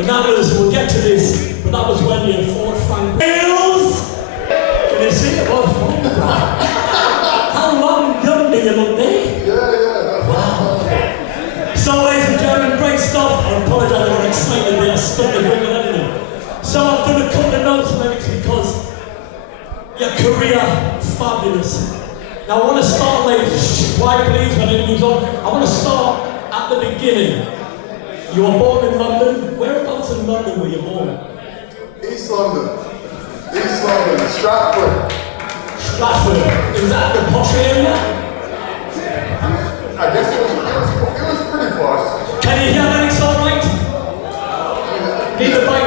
And that was, we'll get to this, but that was when you fought Frank Wales. Can you see it was photograph? How long young do you look there? Yeah. Wow. So ladies and gentlemen, great stuff. I apologise, I got excited when I stuck the ring and everything. So I've done a couple of notes, Lennox, because your career, fabulous. Now I want to start, ladies, quiet please when it moves on. I want to start at the beginning. You were born in London. Whereabouts in London were you born? East London, Stratford. Stratford. Is that the posh area? I guess it was pretty posh. Can you hear Lennox all right? Need the mic.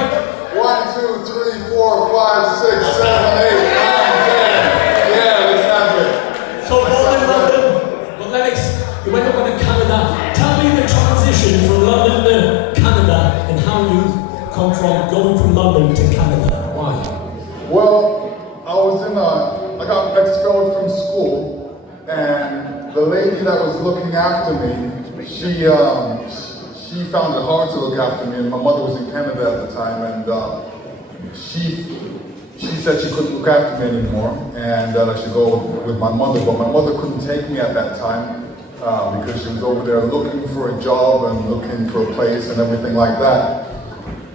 1, 2, 3, 4, 5, 6, 7, 8, 9, 10. Yeah, let's have it. So born in London, but Lennox, you went over to Canada. Tell me the transition from London to Canada and how you come from going from London to Canada. Why? Well, I got expelled from school, and the lady that was looking after me, she found it hard to look after me, and my mother was in Canada at the time, and she said she couldn't look after me anymore, and that I should go with my mother, but my mother couldn't take me at that time because she was over there looking for a job and looking for a place and everything like that.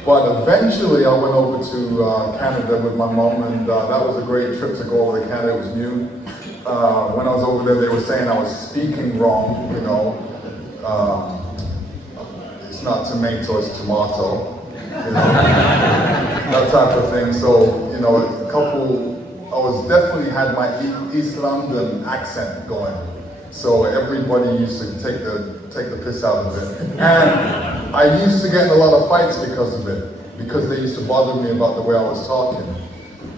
But eventually I went over to Canada with my mom, and that was a great trip to go over to Canada. It was new. When I was over there, they were saying I was speaking wrong, you know. It's not tomato, it's tomato, you know, that type of thing. So, you know, I was definitely had my East London accent going. So everybody used to take the piss out of it. And I used to get in a lot of fights because of it, because they used to bother me about the way I was talking.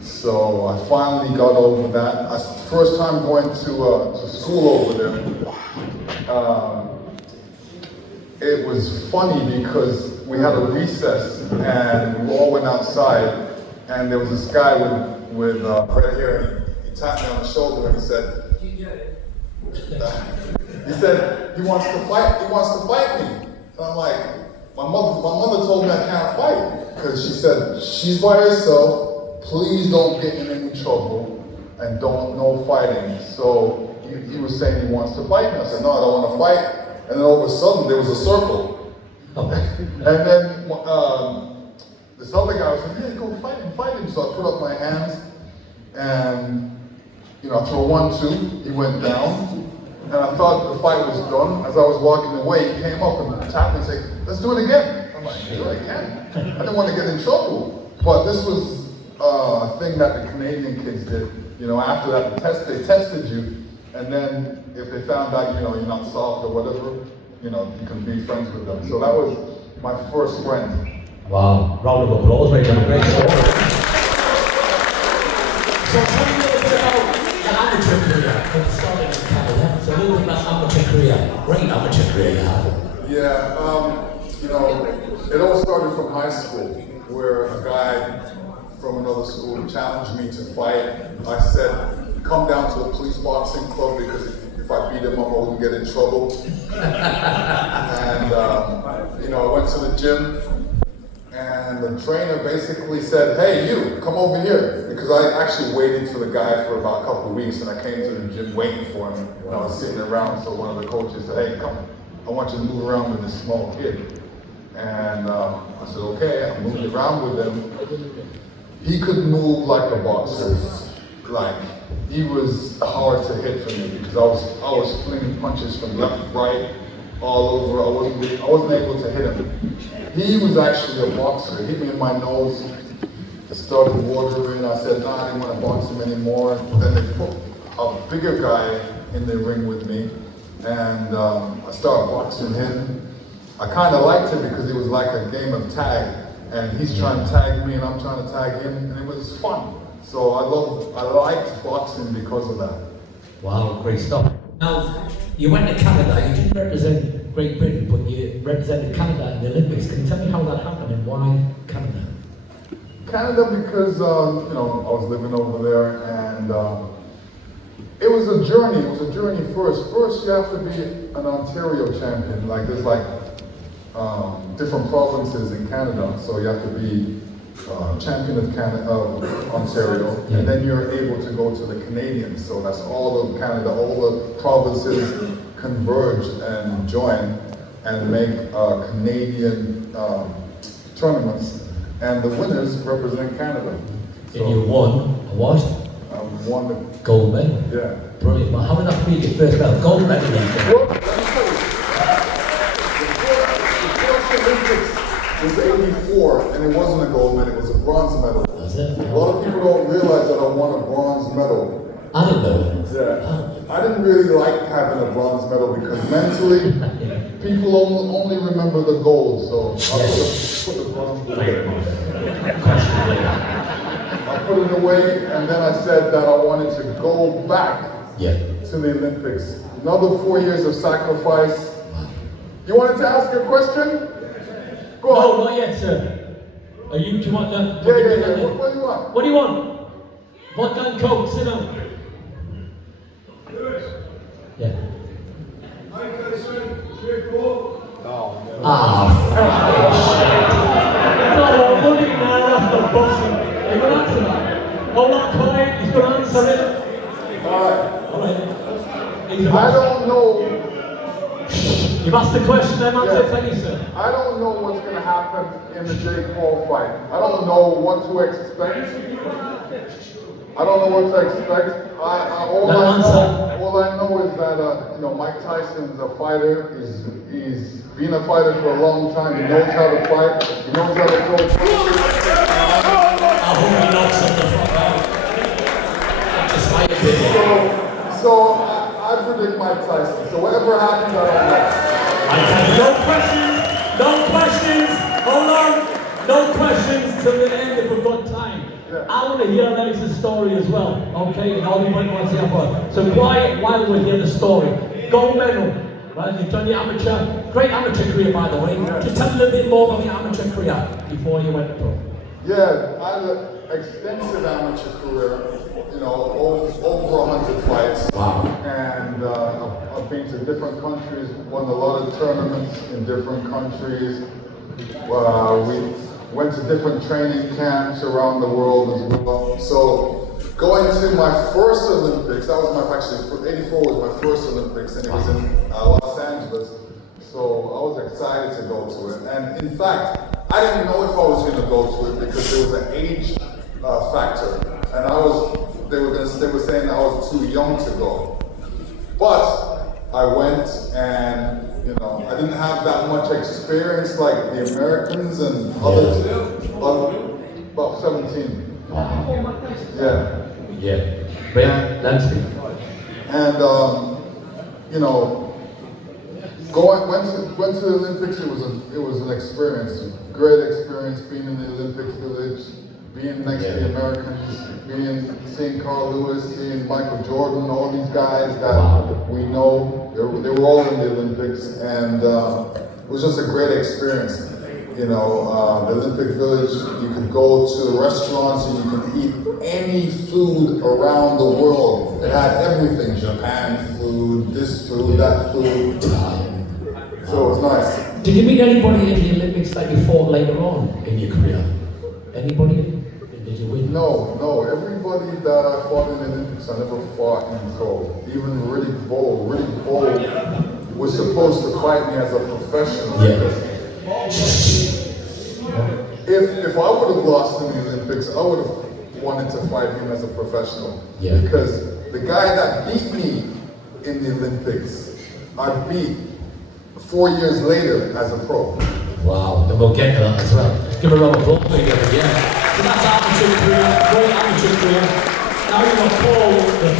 So I finally got over that. First time going to school over there, it was funny because we had a recess and we all went outside, and there was this guy with red hair, and he tapped me on the shoulder and he said, he wants to fight me. And I'm like, my mother told me I can't fight, because she said, she's by herself, please don't get in any trouble, and no fighting. So he was saying he wants to fight me. I said, no, I don't want to fight. And then all of a sudden there was a circle. And then this other guy was like, hey, go fight him. So I put up my hands, and you know, I threw a 1-2, he went down, and I thought the fight was done. As I was walking away, he came up and tapped me and said, let's do it again. I'm like, sure, I can. I didn't want to get in trouble. But this was a thing that the Canadian kids did. You know, after that they tested you, and then if they found out, you know, you're not soft or whatever, you know, you can be friends with them. So that was my first friend. Wow, round of applause, right there, great story. So tell me a little bit about your amateur career, from starting in Canada. So a little bit about amateur career, great amateur career you had. Yeah, you know, it all started from high school, where a guy from another school challenged me to fight. I said, come down to the police boxing club, because if I beat him up, I wouldn't get in trouble. And, you know, I went to the gym, and the trainer basically said, hey, you, come over here. Because I actually waited for the guy for about a couple of weeks, and I came to the gym waiting for him. And I was sitting around, so one of the coaches said, hey, come, I want you to move around with this small kid. And I said, okay, I moved around with him. He could move like a boxer. Like, he was hard to hit for me, because I was flinging punches from left, right, all over. I wasn't able to hit him. He was actually a boxer. He hit me in my nose. It started watering. I said, nah, I didn't want to box him anymore. Then they put a bigger guy in the ring with me, and I started boxing him. I kind of liked it because it was like a game of tag, and he's trying to tag me and I'm trying to tag him, and it was fun. So I liked boxing because of that. Wow, great stuff. Now, you went to Canada, you didn't represent Great Britain, but you represented Canada in the Olympics. Can you tell me how that happened and why Canada? Canada because, you know, I was living over there, and it was a journey. It was a journey first. First, you have to be an Ontario champion. Like, there's like different provinces in Canada. So you have to be champion of Canada, Ontario, and then you're able to go to the Canadians. So that's all of Canada, all the provinces converge and join and make Canadian tournaments, and the winners represent Canada. And you won a what? I won the Gold medal. yeah. Brilliant. Well, how did that feel your first medal? Gold medal. Well, let me tell you, the first Olympics was '84, and it wasn't a gold medal; it was a bronze medal. That's it. A lot of people don't realize that I won a bronze medal. I didn't know. Yeah, I didn't really like having a bronze medal because mentally, people only remember the gold. So I put the bronze medal. I put it away, and then I said that I wanted to go back to the Olympics. Another 4 years of sacrifice. You wanted to ask a question? Go on. No, not yet, sir. Do you want that? Yeah. What do you want? What do you want? Vodka and Coke, sit down. Yeah. Oh, money now after boxing. Are you going to answer that? Hold on, quiet. He's going to answer it. Alright. I don't know. You've asked the question, then answer it. Thank you, sir. I don't know what's going to happen in the Jake Paul fight. I don't know what to expect. I don't know what to expect. All I know is that Mike Tyson's a fighter. He's been a fighter for a long time. He knows how to fight. He knows how to throw punches. I hope he knocks him the fuck out. Just my opinion. So I predict Mike Tyson. So whatever happens, I don't know. No questions. No questions. Hold on. No questions till the end if we've got time. I want to hear Lennox's story as well, okay? And all you might want to hear for. So quiet while we hear the story. Gold medal, right? You've done your great amateur career, by the way. Just tell me a little bit more about your amateur career before you went pro. Yeah, I had an extensive amateur career. Over 100 fights. Wow. And I've been to different countries, won a lot of tournaments in different countries. We went to different training camps around the world as well. So going to my first Olympics, that was '84 was my first Olympics, and it was in Los Angeles. So I was excited to go to it. And in fact, I didn't know if I was going to go to it because there was an age factor. And they were saying I was too young to go. But I went, and I didn't have that much experience like the Americans and others, but about 17. Yeah. Yeah. That's it. And went to the Olympics. It was an experience, a great experience being in the Olympic Village, being next to the Americans, seeing Carl Lewis, seeing Michael Jordan, all these guys that we know, they were all in the Olympics, and it was just a great experience. The Olympic Village, you could go to the restaurants and you could eat any food around the world. It had everything, Japan food, this food, that food. So it was nice. Did you meet anybody in the Olympics that you fought later on in your career? Anybody? Did you win? No. Everybody that I fought in the Olympics, I never fought in pro. Even Riddick Bowe was supposed to fight me as a professional. Yeah. If I would have lost in the Olympics, I would have wanted to fight him as a professional. Yeah. Because the guy that beat me in the Olympics, I beat 4 years later as a pro. Wow, then we'll get to that as well. Give a round of applause for you, yeah. So that's amateur career, great amateur career. Now you're going to call the